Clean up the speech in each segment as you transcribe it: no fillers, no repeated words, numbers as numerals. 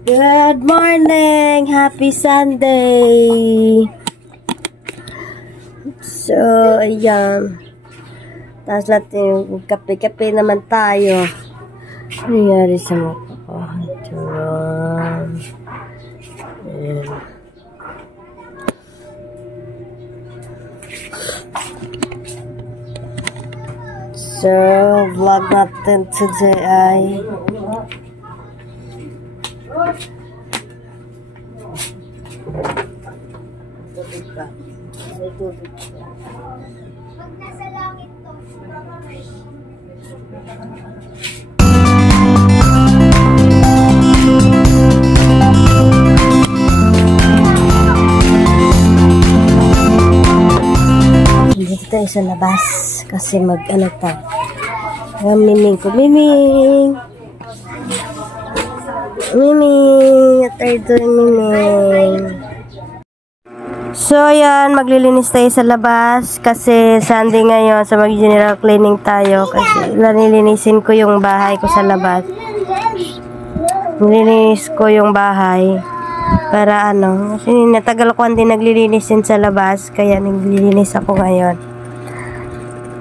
Good morning! Happy Sunday! So, ayan. Tapos natin, kape-kape naman tayo. Ano nangyari sa mukha ko? Ayan. So, vlog natin today ay dito tayo sa labas kasi mag-ano tayo. Miming ko. Miming! Miming! What are you doing, Miming? So, ayan. Maglilinis tayo sa labas kasi Sunday ngayon. So, mag-general cleaning tayo kasi nililinisin ko yung bahay ko sa labas. Nililinis ko yung bahay para ano. Kasi natagal ko hindi naglilinisin sa labas kaya naglilinis ako ngayon.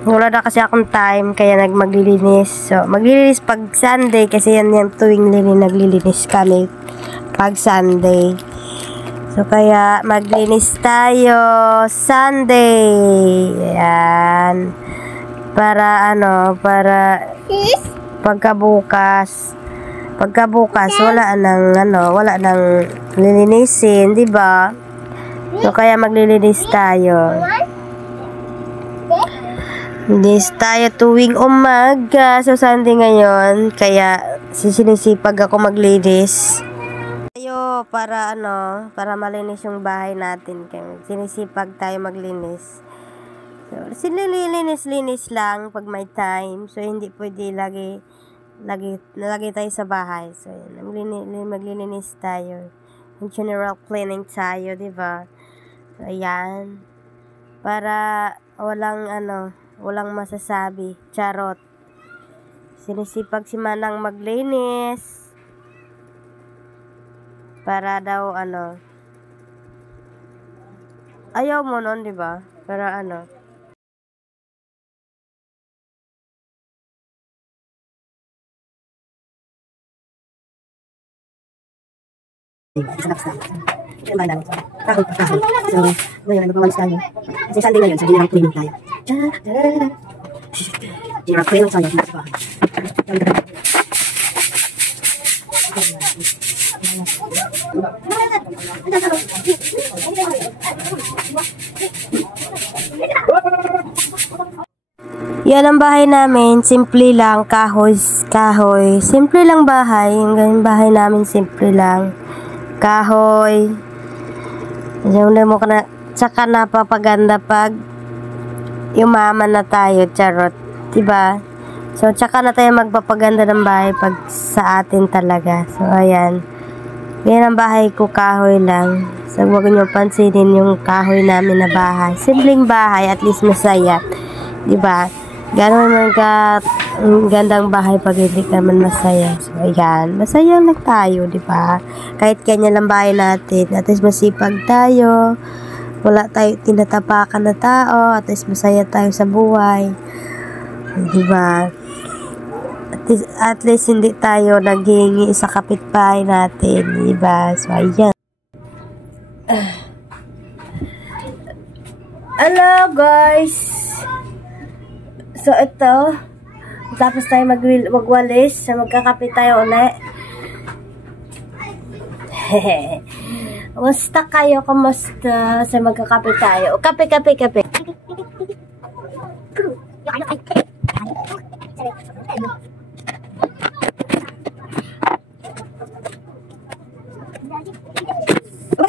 Wala na kasi akong time kaya maglilinis. So, maglilinis pag Sunday kasi yan yung tuwing naglilinis kami pag Sunday. So, kaya maglinis tayo Sunday. Ayan. Para ano, para pagkabukas wala nang lilinisin, di ba? So, kaya maglilinis tayo. Linis tayo tuwing umaga. So, Sunday ngayon. Kaya, sinisipag ako maglinis. Tayo, para ano, para malinis yung bahay natin. Kaya, sinisipag tayo maglinis. So, sinilinis-linis lang pag may time. So, hindi pwede lagi tayo sa bahay. So, maglilinis tayo. General cleaning tayo, diba? So, ayan. Para walang masasabi. Charot. Sinisipag si Manang maglinis. Para daw ayaw mo nun, di ba? Para So, ngayon, magpawalis tayo. Kasi Sunday ngayon, so general cleaning tayo. General cleaning tayo. Yan ang bahay namin. Simple lang. Kahoy. Simple lang bahay. Yung bahay namin, simple lang. Kahoy. Tsaka napapaganda pag yumaman na tayo, charot. Diba? So, tsaka na tayo magpapaganda ng bahay pag sa atin talaga. So, ayan. Yan ang bahay ko, kahoy lang. So, huwag nyo pansinin yung kahoy namin na bahay. Simpleng bahay, at least masaya. Diba? Gano'n naman gandang bahay pag hindi ka man masaya. So, ayan. Masaya lang tayo, diba? Kahit kanya lang bahay natin. At least masipag tayo. Wala tayo tinatapakan na tao. At least masaya tayo sa buhay. Diba? At least hindi tayo naghihingi sa kapitbahay natin. Diba? So, ayan. Hello, guys! So, ito. Tapos tayo magwalis. So, magkakape tayo ulit. Kamusta kayo? Kamusta? So, magkakape tayo. Kape. Bakit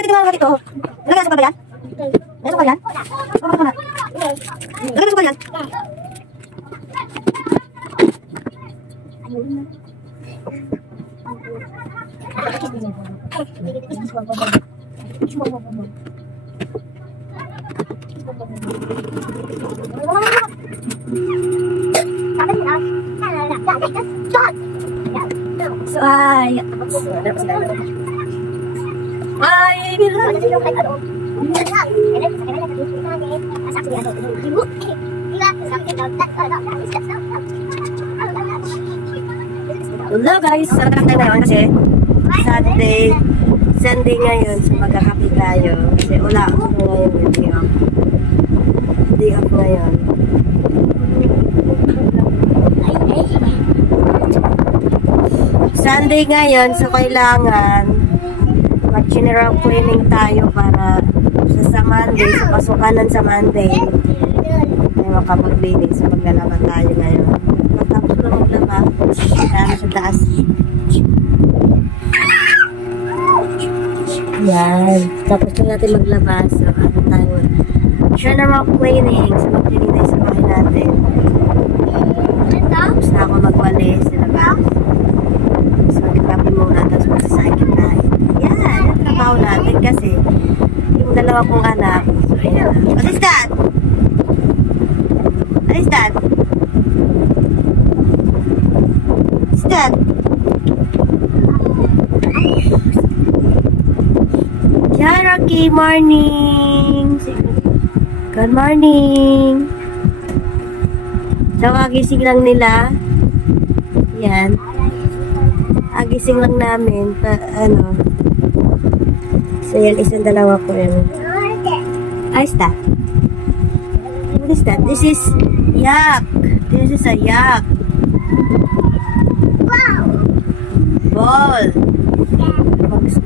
ito mga ito? Lagyan sa pabayan? Lagyan sa pabayan? Lagyan sa pabayan? So, ay, Hello guys, sarap tayo ngayon kasi Sunday ngayon, so magkakape tayo kasi wala ako ngayon, day off ngayon. Sunday ngayon, so kailangan mag-general cleaning tayo para sa Monday, sa pasukanan sa Monday ay makapaglinis. So maglalaba tayo ngayon. Matapos ko na maglaba, kaya sa taas. Yan. Tapos na natin maglaba. So ano tayo? General cleaning. So mag-cleaning tayo sa bahay natin. Tapos na ako magwalis sa labas. So magkakape muna. Tapos magsasakit tayo. Yan. Ang trabaho natin kasi yung dalawa kong anak. So yan. What is that? What is that? What is that? Rocky, morning! Good morning! So, agising lang nila. Yan. Agising lang namin. So, yan, isang dalawa po yan. What is that? What is that? This is yak. This is a yak. Wow! Ball.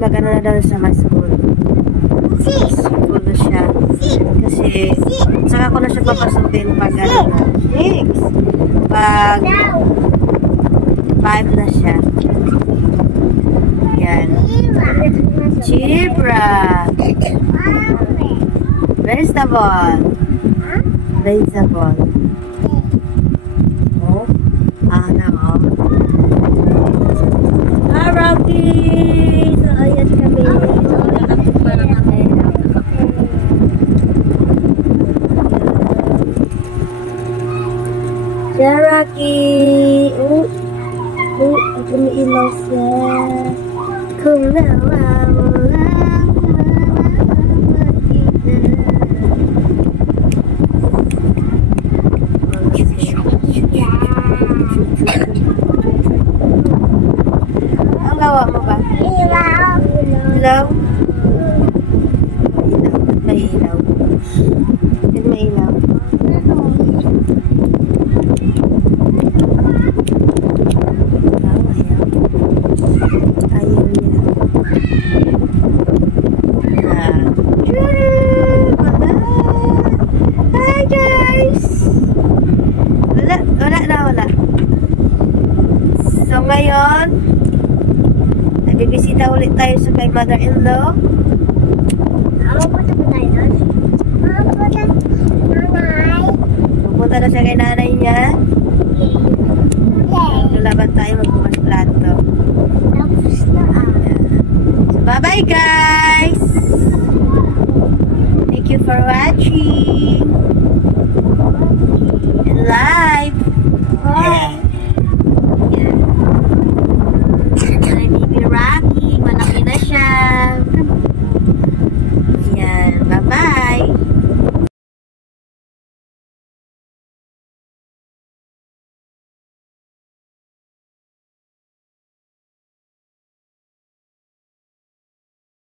Mag-ano na daw sa my school. School na siya. Kasi, saka ko na siya papasukin pag ano na. Pag 5 na siya. Yan. Chibra. Where's the ball? Where's the ball? Oh? Ano? Rocky! So, ayan kami. Nakatupa na kami. Yeah, Rocky! Umiilaw siya. Ang gawa mo ba? Ilaw. Ilaw? May ilaw. Yan may ilaw. Ayaw niya. Hi guys! Wala. So ngayon, nagbibisita ulit tayo sa kay mother-in-law. Pupunta na siya kay nanay niya. Lalaban tayo magbukas plato. So bye-bye guys! Thank you for watching. And live.